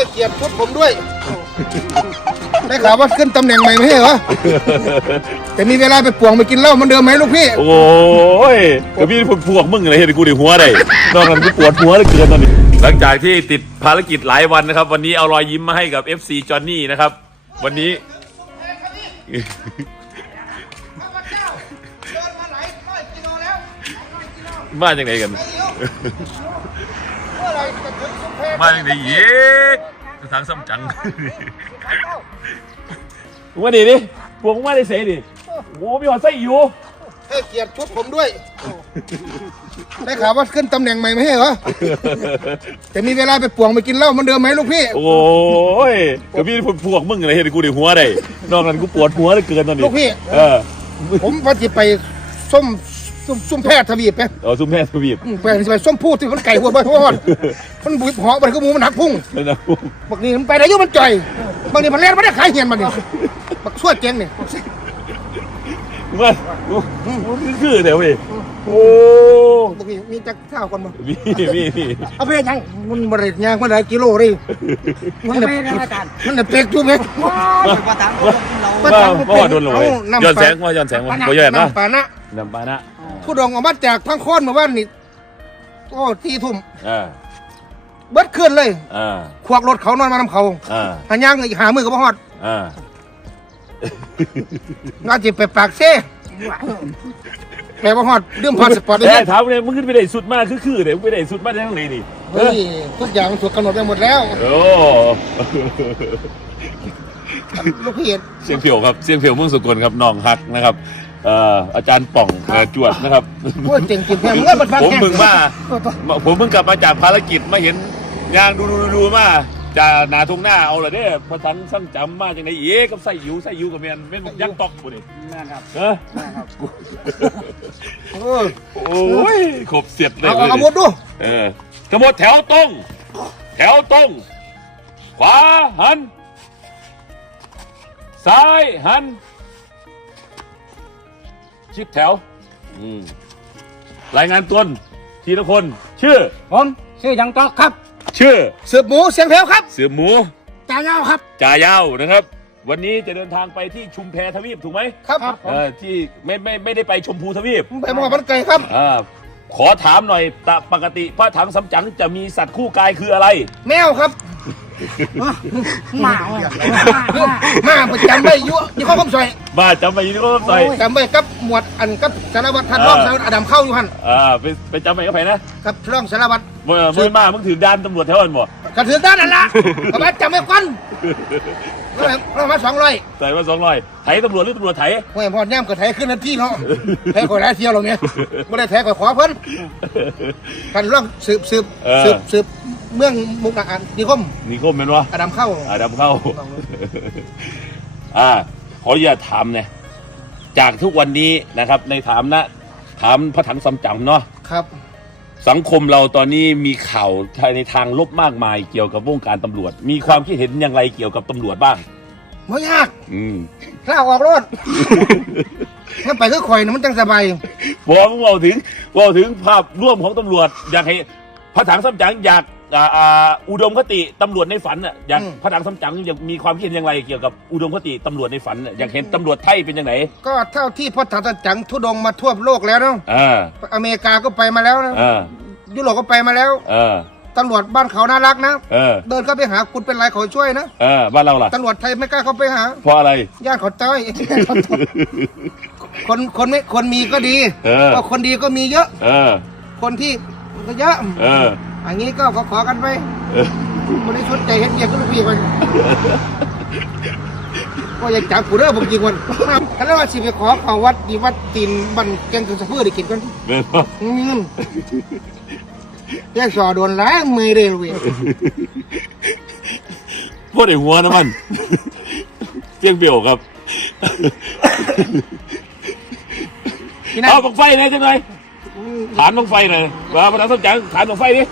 ให้เกียรติชุดผมด้วย ได้ข่าวว่าขึ้นตำแหน่งใหม่ไม่ใช่เหรอจะมีเวลาไปป่วงไปกินเหล้าเหมันเดิมไหมลูกพี่ โอ้ยก็พี่พวกพวกมึงอะไรเห็นกูดิหัวได้นอกนั้นกูปวดหัวเหลือเกินตอนนี้ หลังจากที่ติดภารกิจหลายวันนะครับ วันนี้เอารอยยิ้มมาให้กับ FC จอห์นนี่นะครับ วันนี้มาจากไหนกันมาจากไหนเย้ ทางซ้ำจังมาดิดิพวกมึงมาได้เสยดิโอ้มีหอดไส้อยู่ให้เกียรติชุดผมด้วย ได้ข่าวว่าขึ้นตำแหน่งใหม่ไม่ใช่เหรอ จะมีเวลาไปป่วงไปกินเหล้าเหมันเดิมไหมลูกพี่ โอ้ยก็พี่พวกมึงอะไรเห็นกูดิหัวได้นอกนั้นกูปวดหัวเหลือเกินตอนนี้ลูกพี่ เออ ผมว่าจะไปส้ม ส้มส้มแพทย์ทวีปไปเอาซุ่มแม่ทวีปอืมไปไปส้มพูดที่มันไก่หัวใบหัวหอดมันบุยเหาะมันก็หมูมันหักพุ่งแล้วนะบางนี่มันไปได้อยุ่มันจ่อยบางนี่มันเล่นไม่ได้ขายเหียนมันนี่บักชั่วเจ๊งเนี่ยมามันคือเดี๋ยวเว้ยโอ้บางนี่มีจักข้าวก่อนมั้งมีมีมีเอาไปยังมันบริยางมันหลายกิโลเลยมันเนี่ยมันเนี่ยเป็กจุ๊บไหม ว่าตามเราว่าว่าโดนเลยย้อนแสงว่าย้อนแสงว่าบ่ย้อนนะน้ำปานะ น้ำปานะผู้ดองออกมาจากพังโค้อนมาบ้านนี่โอ้ที่ทุ่มอ่าเบิดขึ้นเลยอ่าควักรถเขานอนมานำเขาอ่าหันย่างอีกหามือกับพ่อฮอดอ่าน่าจะไปปากเซ่แม่พ่อฮอดเรื่องพาสปอร์ตได้แต่ไหมถามเนี่ยมึงขึ้นไปได้สุดมากคือคือเดี๋ยวไปได้สุดมากได้ทั้งเลยดิเฮ้ยทุกอย่างมันถูกกำหนดไปหมดแล้วโอ้ลูกพี่เสียงเผียวครับเสียงเผียวเมืองสกลครับน้องฮักนะครับ เอ่ออาจารย์ป่องเอ่อจวดนะครับ พูดเจ๋งจริงแค่เมื่อบัดฟังผมแค่มึงมา ผมเพิ่งกลับมาจากภารกิจมาเห็นยางดูดูดูดูมาจากหนาทงหน้าเอาละเด้พอทันสั้นจำมาจังไดเอ๊กับไส้ยูไส้ยูกับเมียนเป็นยังตอกบุนี่นั่นครับเออเออโอ้ยขบเสียดเลยเอาเอาเอาหมดดูเออทั้งหมดแถวตรงแถวตรงขวาหัน ซ้ายหัน ชิดแถวอืมรายงานตนทีละคน ชื่อ ผมชื่อยังต๊อกครับ ชื่อ เสือบหมูเสียงแผ่วครับเสือหมูตาเงาครับ จ่ายาวนะครับ วันนี้จะเดินทางไปที่ชุมแพทวีปถูกไหมครับ เออที่ไม่ไม่ไม่ได้ไปชมพูทวีปไปมองมันไก่ครับ อ่า ขอถามหน่อยตะปกติพระถังสำจังจะมีสัตว์คู่กายคืออะไร แมวครับหมามาประจำได้ยุ่ยี่ข้อคำซอยบ้าจำไปยี่ก็ใส่จำไว้กับหมวดอันกับสารวัตรท่านรองสารวัตรอดัมเข้าอยู่หันอ่าไปไปจำไปกับใครนะกับรองสารวัตรเมื่อเมื่อมามึงถือด้านตำรวจแถวนั้นบ่กระถือด้านนั่นละกระบาจำไม่ก่อน เราเรามาสองร้อยใส่มาสองร้อยไถตำรวจหรือตำรวจไถโอ้ยพอย่ำก็ไถขึ้นนาทีเนาะแท้ก่อยหลายเที่ยวเราเนี่ยไม่ได้แท้ก่อยขอเพิ่นกันร่องสืบสืบสืบสืบเมืองมุกดาหารนิคมนิคมเป็นวะอดัมเข้าอ่าดำเข้า อ่าขออย่าตถามเนี่ยจากทุกวันนี้นะครับ ในถามนะ ถามพระถังสำจังเนาะครับ สังคมเราตอนนี้มีข่าวในทางลบมากมายเกี่ยวกับวงการตำรวจ มีความคิดเห็นอย่างไรเกี่ยวกับตำรวจบ้างไม่ยากอืมถ้าออกรถงั้นไปคือข่อยนะมันจังสบายผมเราถึงเราถึงภาพร่วมของตำรวจอยากให้พระถังสำจังอยาก อ่าอ่าอุดมคติตำรวจในฝันน่ะอยากพระถังสำจังอยากมีความคิดเห็นอย่างไรเกี่ยวกับอุดมคติตำรวจในฝันน่ะอยากเห็นตำรวจไทยเป็นยังไงก็เท่าที่พ่อถังจังทุดงมาทั่วโลกแล้วเนาะอ่าอเมริกาก็ไปมาแล้วนะอ่ายุโรปก็ไปมาแล้วเออตำรวจบ้านเขาน่ารักนะเออเดินเข้าไปหาคุณเป็นไรเขาช่วยนะเออบ้านเราล่ะตำรวจไทยไม่กล้าเข้าไปหาเพราะอะไร ญาติเขาต้อย คนคนไม่คนมีก็ดีเออ ก็คนดีก็มีเยอะ เออคนที่ก็เยอะเออ อันนี้ก็ขอขอกันไปเออคนที่ชดใจเห็นเกียรติก็ลูกพี่ไปก็อยากจับกูเด้อผมจริงวันกันแล้วว่าสิไปขอเขาวัดดีวัดตีนบันแกงถึงสะเพื่อได้กินกันเอออืมแยกสอโดนล้างมือเลยลูกพี่พวกไอ้หัวนะมันเจียงเบี่ยวครับนี่นะเอาบังไฟหน่อยจังหน่อยฐานบังไฟหน่อยว่าพระถังสำจังฐานบังไฟดิ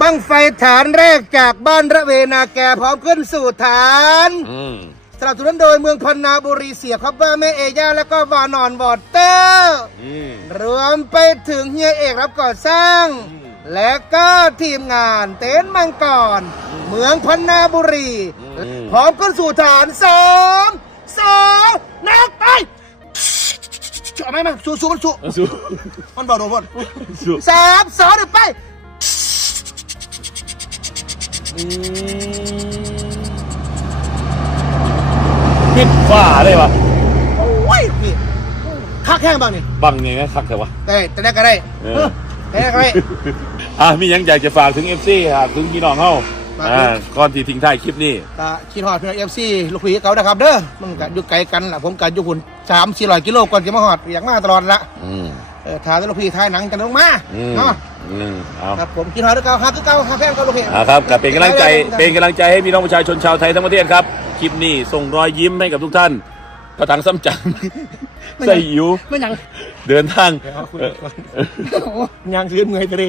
บังไฟฐานแรกจากบ้านระเวนาแกพร้อมขึ้นสู่ฐานอืมสนับสนุนโดยเมืองพันนาบุรีเสียคอบบ้าแม่เอย่าแล้วก็วานอนวอเตอร์อืม รวมไปถึงเฮียเอกรับก่อสร้าง อืมและก็ทีมงานเต็นท์มังกร เมืองพันนาบุรี อืม พร้อมขึ้นสู่ฐานสองสองนักไปเอาไหมมาสู้สู้มันสู้เอาสู้มันเบาโดนพ่นสู้สามสองหนึ่งไป ปิดฝ้าได้ปะโอ้ยพี่คักแห้งบ้างนี่บังไงคักแต่วะได้แต่ได้ก็ได้เออเออ แต่ได้ก็ได้ อะมีหยังอยากจะฝากถึงเอฟซีครับถึงพี่น้องเฮาฝากอ่าก่อนที่ทิ้งท้ายคลิปนี้ก็คิดฮอดเพื่อนเอฟซีลูกพี่เขานะครับเด้อมันก็อยู่ไกลกันล่ะผมก็อยู่หุ่นสามสี่ร้อยกิโลก่อนจะมาฮอดอยากมาตลอดละอืม เออถ่ายลูกพี่ถ่ายหนังกันลงมาอืม เนาะ อืมเอาครับผมคิดฮอดด้วยเก่าฮักคือเก่าฮักแฟนเก่าลูกพี่อ่าครับก็เป็นกำลังใจเป็นกำลังใจให้พี่น้องประชาชนชาวไทยทั้งประเทศครับคลิปนี้ส่งรอยยิ้มให้กับทุกท่านพระถังซ้ำจังใส่อิ๋วไม่ยังเดินทางยังซื้อเมื่อยตรี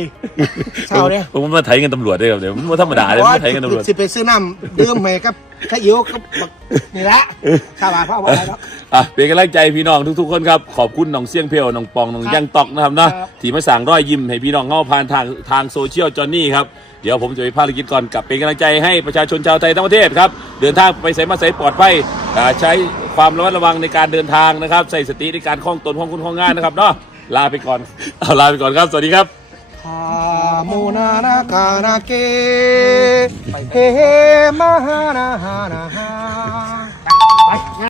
เช้าเนี่ยผมมาไถเงินตำรวจด้วยครับเดี๋ยวมันบ่ธรรมดาเลยมาไถเงินตำรวจ สิไปซื้อน้ำดื่มให้กับข้าวอิ๋วกับบักนี่แหละข้าวบาทพ่อบอกอะไรแล้วอะเป็นกำลังใจพี่น้องทุกๆคนครับขอบคุณน้องเสี่ยงเพลน้องปองน้องครับยังตอกนะครับนะครับ ที่มาสั่งร้อยยิ้มให้พี่น้องเข้าผ่านทางทางโซเชียลจอห์นนี่ครับเดี๋ยวผมจะไปภารกิจก่อนกลับเป็นกำลังใจให้ประชาชนชาวไทยทั้งประเทศครับเดินทางไปใส่มาใส่ปลอดภัยอ่าใช้ความระมัดระวังในการเดินทางนะครับ ใส่สติในการคล่องตนคล่องคุณคล่องงานนะครับเนาะลาไปก่อนเอาลาไปก่อนครับ สวัสดีครับ ฮามูนานาคานาเกเฮเฮมาฮานาฮานาฮา ไป